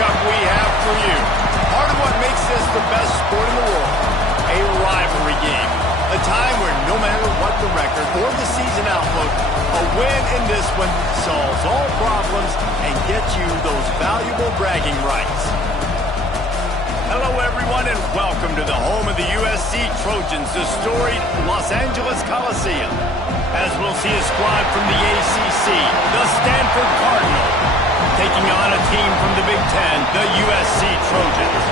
matchup we have for you. Part of what makes this the best sport in the world, a rivalry game. A time where no matter what the record or the season outlook, a win in this one solves all problems and gets you those valuable bragging rights. Hello, everyone, and welcome to the home of the USC Trojans, the storied Los Angeles Coliseum. As we'll see a squad from the ACC, the Stanford Cardinal, taking on a team from the Big Ten, the USC Trojans.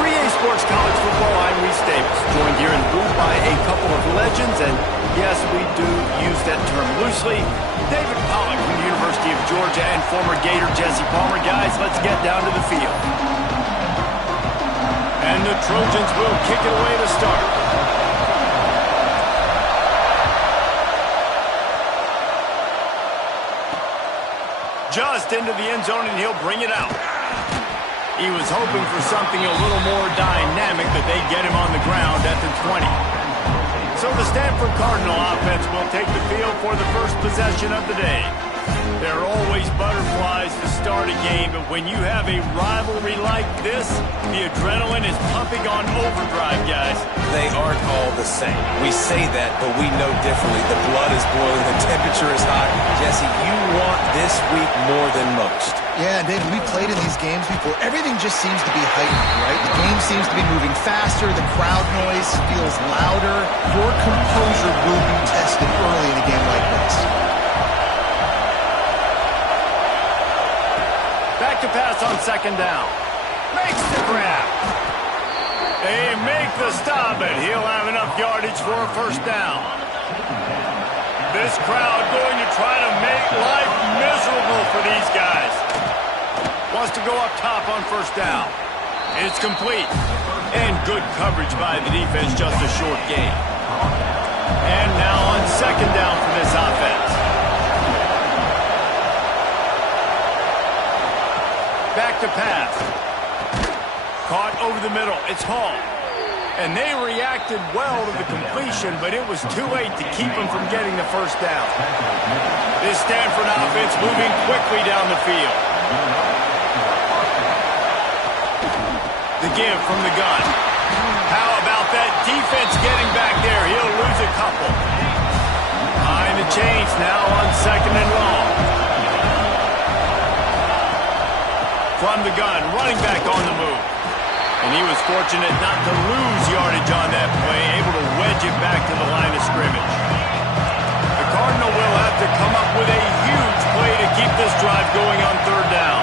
For EA Sports College Football, I'm Reese Davis, joined here in the booth by a couple of legends, and yes, we do use that term loosely. David Pollack from the University of Georgia and former Gator Jesse Palmer. Guys, let's get down to the field. And the Trojans will kick it away to start. Just into the end zone, and he'll bring it out. He was hoping for something a little more dynamic, but they get him on the ground at the 20. So the Stanford Cardinal offense will take the field for the first possession of the day. There are always butterflies to start a game, but when you have a rivalry like this, the adrenaline is pumping on overdrive, guys. They aren't all the same. We say that, but we know differently. The blood is boiling, the temperature is hot. Jesse, you want this week more than most. Yeah, and David, we played in these games before. Everything just seems to be heightened, right? The game seems to be moving faster. The crowd noise feels louder. Your composure will be tested early in a game like this. Back to pass on second down. Makes the grab. They make the stop, and he'll have enough yardage for a first down. This crowd going to try to make life miserable for these guys. Wants to go up top on first down. It's complete. And good coverage by the defense, just a short gain. And now on second down for this offense. Back to pass. Caught over the middle. It's Hall. And they reacted well to the completion, but it was too late to keep them from getting the first down. This Stanford offense moving quickly down the field. The give from the gun. How about that defense getting back there? He'll lose a couple. Behind the chains now on second and long. From the gun, running back on the move. And he was fortunate not to lose yardage on that play, able to wedge it back to the line of scrimmage. The Cardinal will have to come up with a huge play to keep this drive going on third down.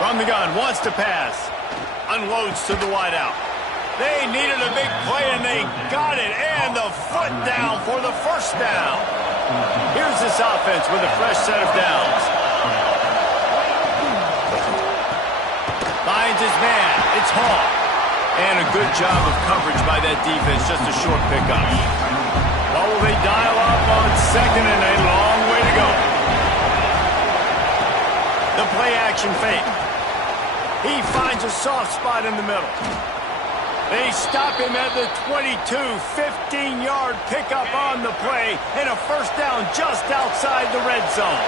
From the gun, wants to pass. Unloads to the wideout. They needed a big play, and they got it. And the foot down for the first down. Here's this offense with a fresh set of downs. Finds his man. It's Hall. And a good job of coverage by that defense. Just a short pickup. Well, will they dial up on second and a long way to go? The play action fake. He finds a soft spot in the middle. They stop him at the 22, 15-yard pickup on the play, and a first down just outside the red zone.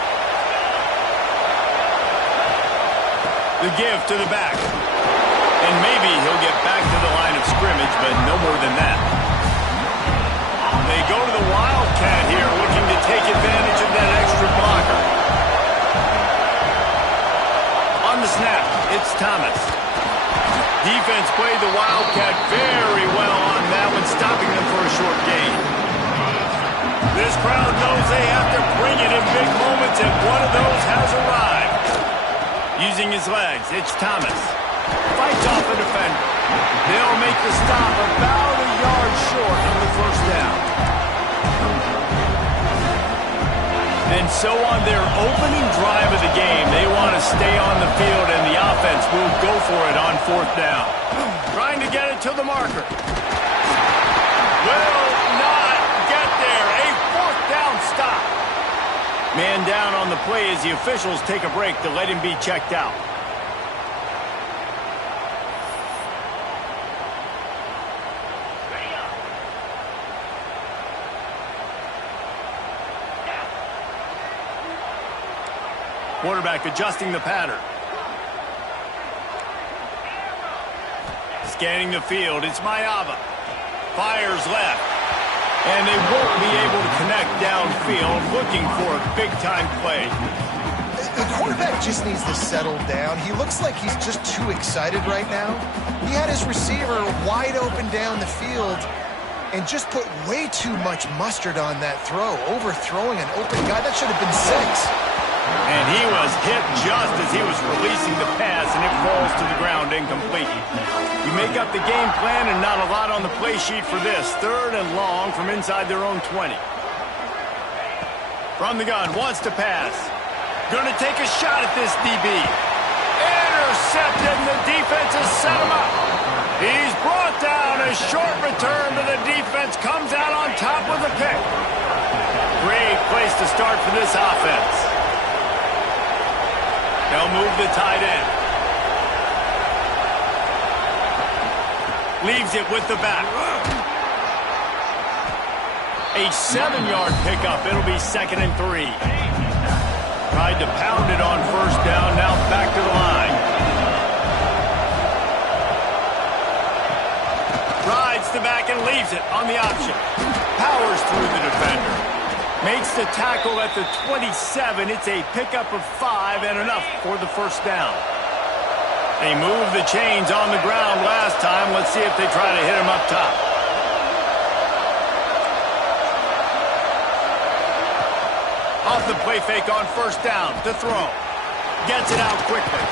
The give to the back. And maybe he'll get back to the line of scrimmage, but no more than that. They go to the Wildcat here, looking to take advantage of that extra blocker. On the snap, it's Thomas. Defense played the Wildcat very well on that one, stopping them for a short gain. This crowd knows they have to bring it in big moments, and one of those has arrived. Using his legs, it's Thomas. Fights off a defender. They'll make the stop about a yard short of the first down. And so on their opening drive of the game, they want to stay on the field, and the offense will go for it on fourth down. Trying to get it to the marker. Will not get there. A fourth down stop. Man down on the play as the officials take a break to let him be checked out. Quarterback adjusting the pattern. Scanning the field, it's Mayava. Fires left. And they won't be able to connect downfield, looking for a big-time play. The quarterback just needs to settle down. He looks like he's just too excited right now. He had his receiver wide open down the field and just put way too much mustard on that throw, overthrowing an open guy. That should have been 6. And he was hit just as he was releasing the pass, and it falls to the ground incomplete. You make up the game plan and not a lot on the play sheet for this. 3rd and long from inside their own 20. From the gun, wants to pass. Going to take a shot at this DB. Intercepted, and the defense has set him up. He's brought down. A short return to the defense comes out on top with a pick. Great place to start for this offense. They'll move the tight end. Leaves it with the back. A 7-yard pickup. It'll be 2nd and 3. Tried to pound it on 1st down. Now back to the line. Rides the back and leaves it on the option. Powers through the defender. Makes the tackle at the 27. It's a pickup of 5 and enough for the 1st down. They moved the chains on the ground last time. Let's see if they try to hit him up top. Off the play fake on 1st down to throw. Gets it out quickly.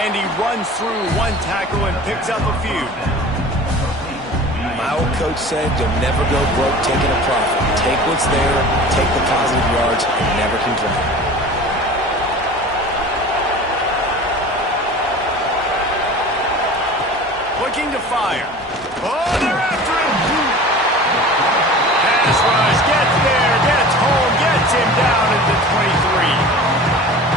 And he runs through one tackle and picks up a few. My old coach said you'll never go broke taking a profit. Take what's there, take the positive yards, and never complain. Looking to fire. Oh, they're after him. Pass rush, gets there, gets home, gets him down at the 23.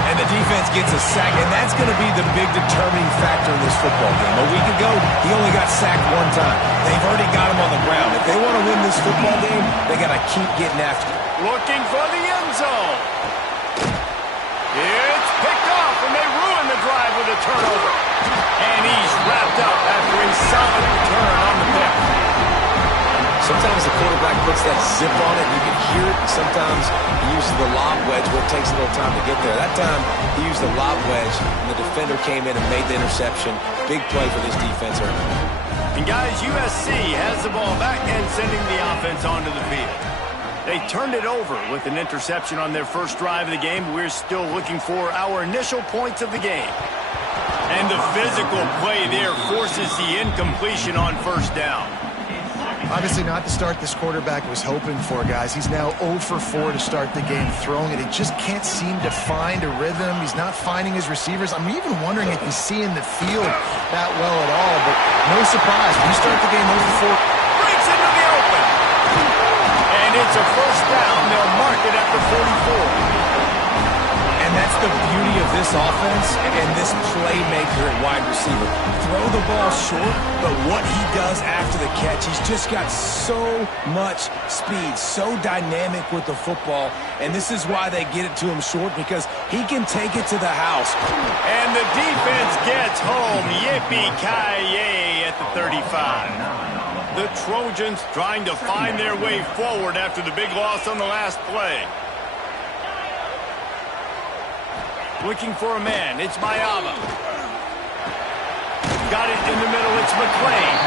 And the defense gets a sack, and that's going to be the big determining factor in this football game. A week ago, he only got sacked 1 time. They've already got him on the ground. If they want to win this football game, they got to keep getting after him. Looking for the end zone. It's picked off, and they ruin the drive with a turnover. And he's wrapped up after a solid return on the pick. Sometimes the quarterback puts that zip on it, and you can hear it. Sometimes he uses the lob wedge where it takes a little time to get there. That time, he used the lob wedge, and the defender came in and made the interception. Big play for this defense early. And guys, USC has the ball back and sending the offense onto the field. They turned it over with an interception on their first drive of the game. We're still looking for our initial points of the game. And the physical play there forces the incompletion on 1st down. Obviously not the start this quarterback was hoping for, guys. He's now 0 for 4 to start the game throwing it. He just can't seem to find a rhythm. He's not finding his receivers. I'm even wondering if he's seeing the field that well at all, but no surprise. When you start the game 0 for 4. Breaks into the open. And it's a 1st down. They'll mark it at the 44. And that's the beauty of this offense and this playmaker at wide receiver. Throw the ball short, but what he does after the catch, he's just got so much speed, so dynamic with the football. And this is why they get it to him short, because he can take it to the house. And the defense gets home. Yippee-ki-yay at the 35. The Trojans trying to find their way forward after the big loss on the last play. Looking for a man. It's Mayava. Got it in the middle. It's McClain.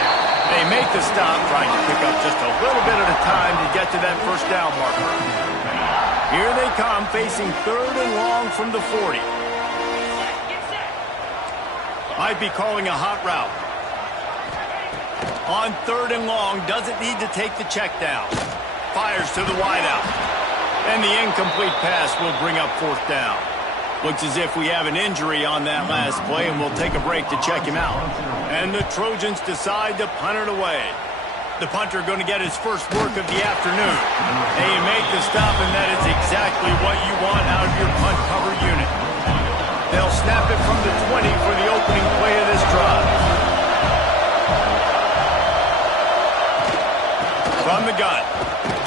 They make the stop, trying to pick up just a little bit at a time to get to that 1st down marker. Here they come, facing 3rd and long from the 40. Might be calling a hot route. On 3rd and long, doesn't need to take the check down. Fires to the wideout. And the incomplete pass will bring up 4th down. Looks as if we have an injury on that last play, and we'll take a break to check him out. And the Trojans decide to punt it away. The punter going to get his first work of the afternoon. They make the stop, and that is exactly what you want out of your punt cover unit. They'll snap it from the 20 for the opening play of this drive. From the gun,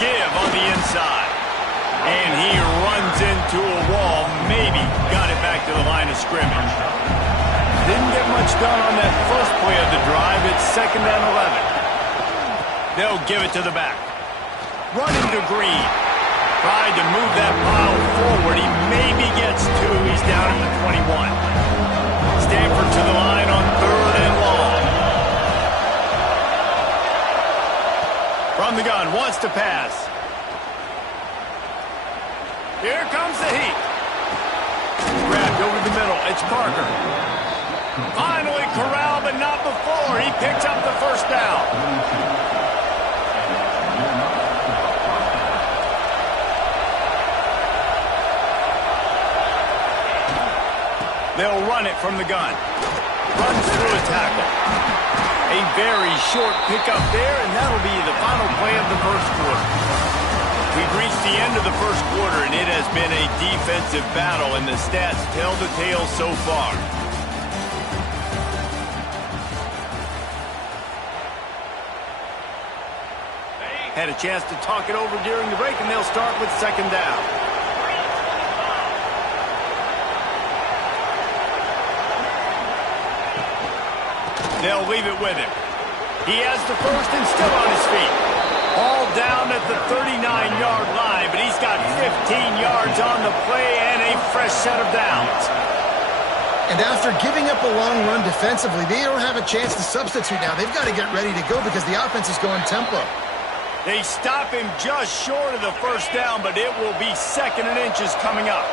give on the inside. And he runs into a wall, much done on that first play of the drive. It's 2nd and 11. They'll give it to the back. Running to Green. Tried to move that pile forward. He maybe gets 2. He's down at the 21. Stanford to the line on 3rd and long. From the gun, wants to pass. Here comes the heat. Grabbed over the middle. It's Parker. Finally corralled, but not before. He picks up the first down. They'll run it from the gun. Runs through a tackle. A very short pickup there, and that'll be the final play of the first quarter. We've reached the end of the first quarter, and it has been a defensive battle, and the stats tell the tale so far. Had a chance to talk it over during the break, and they'll start with 2nd down. They'll leave it with him. He has the first and still on his feet. All down at the 39-yard line, but he's got 15 yards on the play and a fresh set of downs. And after giving up a long run defensively, they don't have a chance to substitute now. They've got to get ready to go because the offense is going tempo. They stop him just short of the first down, but it will be 2nd and inches coming up.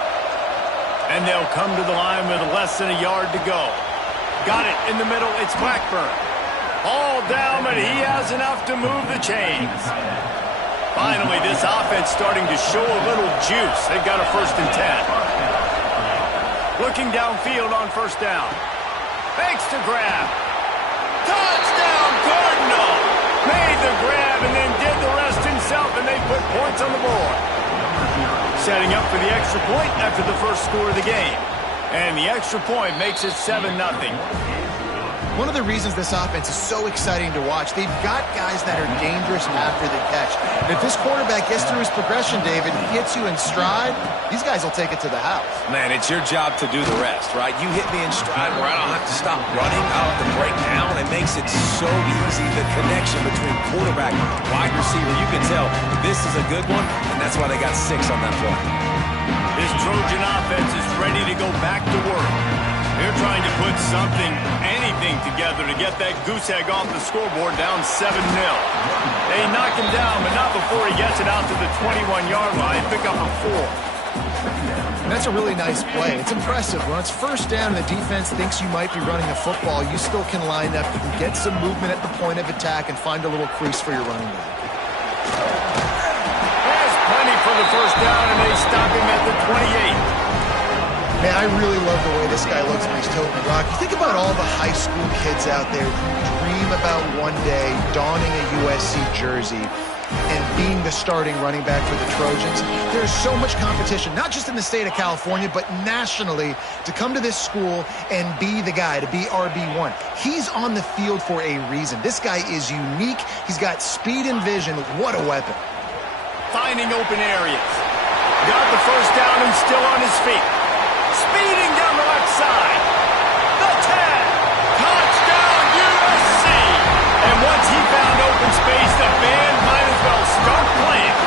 And they'll come to the line with less than a yard to go. Got it in the middle. It's Blackburn. All down, but he has enough to move the chains. Finally, this offense starting to show a little juice. They've got a 1st and 10. Looking downfield on 1st down. Fakes to grab. Touchdown, Cardinal! Made the grab and then did the rest himself, and they put points on the board. Setting up for the extra point after the first score of the game. And the extra point makes it 7-0. One of the reasons this offense is so exciting to watch, they've got guys that are dangerous after the catch. And if this quarterback gets through his progression, David, he hits you in stride, these guys will take it to the house. Man, it's your job to do the rest, right? You hit me in stride where I don't have to stop running, I don't have to break down. It makes it so easy, the connection between quarterback and wide receiver. You can tell this is a good one, and that's why they got 6 on that play. This Trojan offense is ready to go back to work. They're trying to put something, anything together to get that goose egg off the scoreboard down 7-0. They knock him down, but not before he gets it out to the 21-yard line, pick up a 4. And that's a really nice play. It's impressive. When it's 1st down and the defense thinks you might be running a football, you still can line up, you can get some movement at the point of attack and find a little crease for your running back. Plenty for the 1st down, and they stop him at the 28. Man, I really love the way this guy looks when he's toting the rock. You think about all the high school kids out there who dream about one day donning a USC jersey and being the starting running back for the Trojans. There's so much competition, not just in the state of California, but nationally, to come to this school and be the guy, to be RB1. He's on the field for a reason. This guy is unique. He's got speed and vision. What a weapon. Finding open areas. Got the 1st down and still on his feet. Speeding down the left side. The 10. Touchdown, USC. And once he found open space, the band might as well start playing.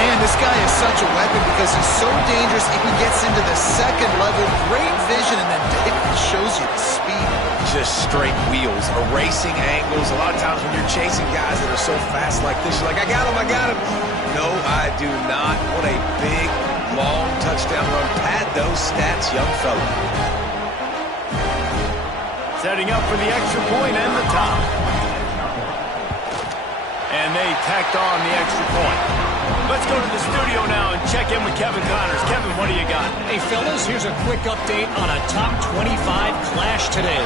Man, this guy is such a weapon because he's so dangerous if he gets into the 2nd level. Great vision, and then David shows you the speed. Just straight wheels, erasing angles. A lot of times when you're chasing guys that are so fast like this, you're like, I got him, I got him. No, I do not. What a big, long touchdown run. Pad those stats, young fella. Setting up for the extra point and the top. And they tacked on the extra point. Let's go to the studio now and check in with Kevin Connors. Kevin, what do you got? Hey, fellas, here's a quick update on a top 25 clash today.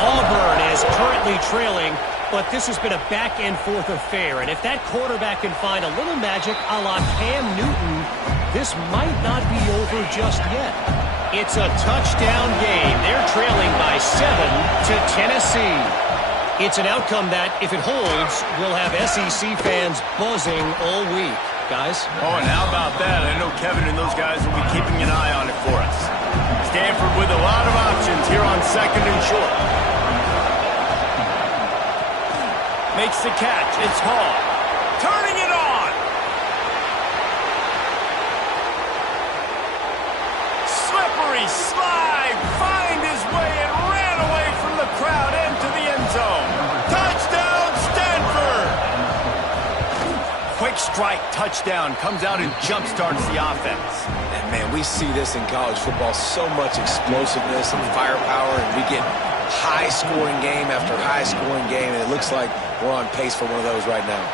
Auburn is currently trailing, but this has been a back-and-forth affair. And if that quarterback can find a little magic a la Cam Newton, this might not be over just yet. It's a touchdown game. They're trailing by 7 to Tennessee. It's an outcome that, if it holds, will have SEC fans buzzing all week. Guys? Oh, and how about that? I know Kevin and those guys will be keeping an eye on it for us. Stanford with a lot of options here on 2nd and short. Makes the catch. It's Hall. Turning it on. Slippery slide. Find his way and ran away from the crowd into the end zone. Touchdown, Stanford. Quick strike touchdown. Comes out and jump-starts the offense. And, man, we see this in college football. So much explosiveness and firepower, and we get high-scoring game after high-scoring game, and it looks like we're on pace for one of those right now.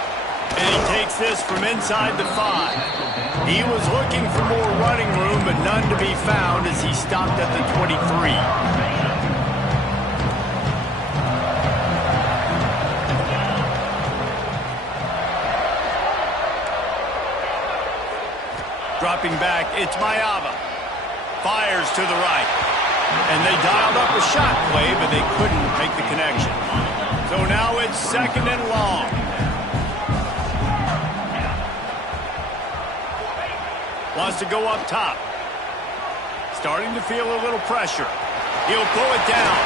And he takes this from inside the 5. He was looking for more running room, but none to be found as he stopped at the 23. Dropping back, it's Mayava. Fires to the right. And they dialed up a shot play, but they couldn't make the connection. So now it's 2nd and long. Wants to go up top. Starting to feel a little pressure. He'll pull it down.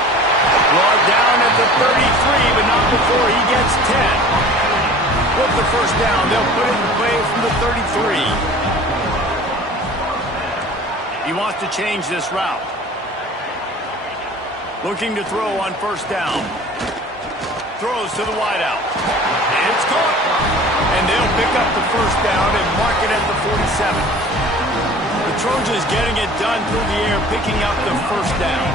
Brought down at the 33, but not before he gets 10. With the first down, they'll put it in play from the 33. He wants to change this route. Looking to throw on first down. Throws to the wideout. And it's caught. And they'll pick up the first down and mark it at the 47. The Trojans getting it done through the air, picking up the first down.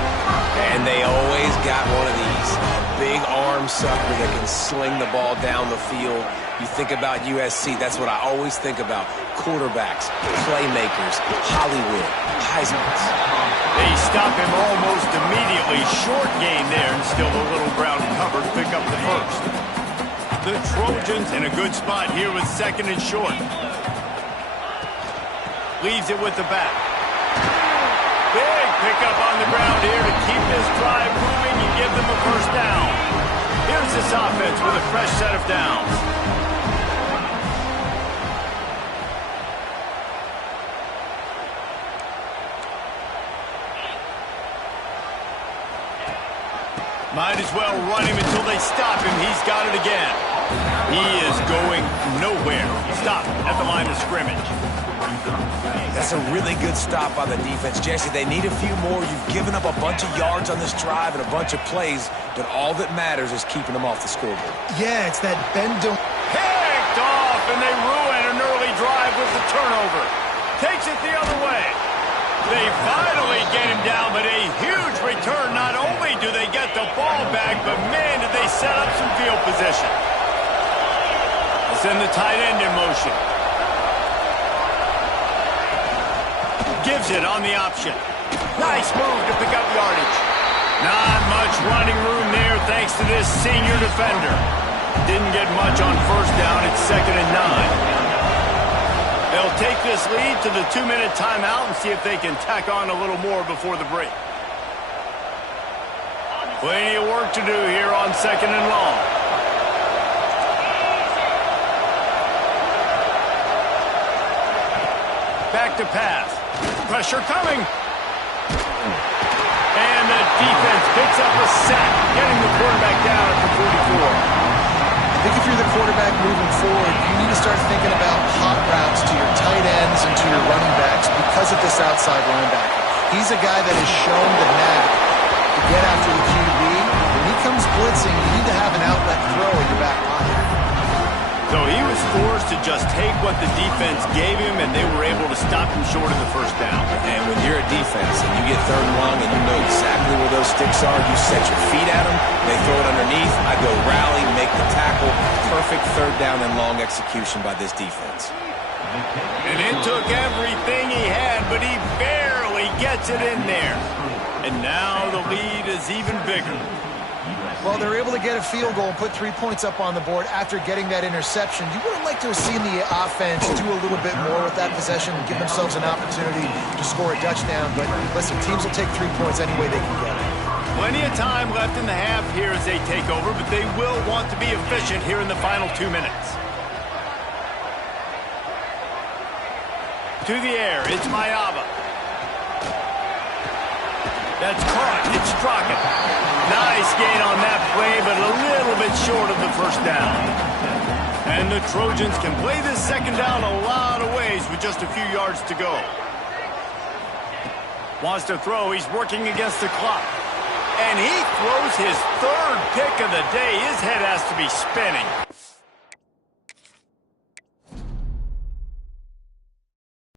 And they always got one of these. Big arm sucker that can sling the ball down the field. You think about USC, that's what I always think about. Quarterbacks, playmakers, Hollywood, Heismans. They stop him almost immediately. Short gain there, and still a little ground covered. Pick up the first. The Trojans in a good spot here with 2nd and short. Leaves it with the back. Big pickup on the ground here to keep this drive moving and give them a first down. Here's this offense with a fresh set of downs. Might as well run him until they stop him. He's got it again. He is going nowhere. Stop at the line of scrimmage. That's a really good stop by the defense. Jesse, they need a few more. You've given up a bunch of yards on this drive and a bunch of plays, but all that matters is keeping them off the scoreboard. Yeah, it's that bend don't... Picked off, and they ruin an early drive with the turnover. Takes it the other way. They finally get him down, but a huge return. Not only do they get the ball back, but man, did they set up some field position. They send the tight end in motion. Gives it on the option. Nice move to pick up yardage. Not much running room there thanks to this senior defender. Didn't get much on first down. It's 2nd and 9. They'll take this lead to the 2-minute timeout and see if they can tack on a little more before the break. Plenty of work to do here on 2nd and long. Back to pass. Pressure coming. And the defense picks up a sack, getting the quarterback down at the 44. I think if you're the quarterback moving forward, you need to start thinking about hot routes to your tight ends and to your running backs because of this outside linebacker. He's a guy that has shown the knack to get after the QB. When he comes blitzing, you need to have an outlet throw in your back line. So he was forced to just take what the defense gave him, and they were able to stop him short of the first down. And when you're a defense and you get 3rd and long and you know exactly where those sticks are, you set your feet at them, they throw it underneath, I go rally, make the tackle. Perfect 3rd down and long execution by this defense. And it took everything he had, but he barely gets it in there. And now the lead is even bigger. Well, they're able to get a field goal and put 3 points up on the board after getting that interception. You would have liked to have seen the offense do a little bit more with that possession and give themselves an opportunity to score a touchdown. But listen, teams will take 3 points any way they can get it. Plenty of time left in the half here as they take over, but they will want to be efficient here in the final 2 minutes. To the air, it's Mayava. That's caught. It's Strocken. Nice gain on that play, but a little bit short of the first down. And the Trojans can play this second down a lot of ways with just a few yards to go. Wants to throw. He's working against the clock. And he throws his third pick of the day. His head has to be spinning.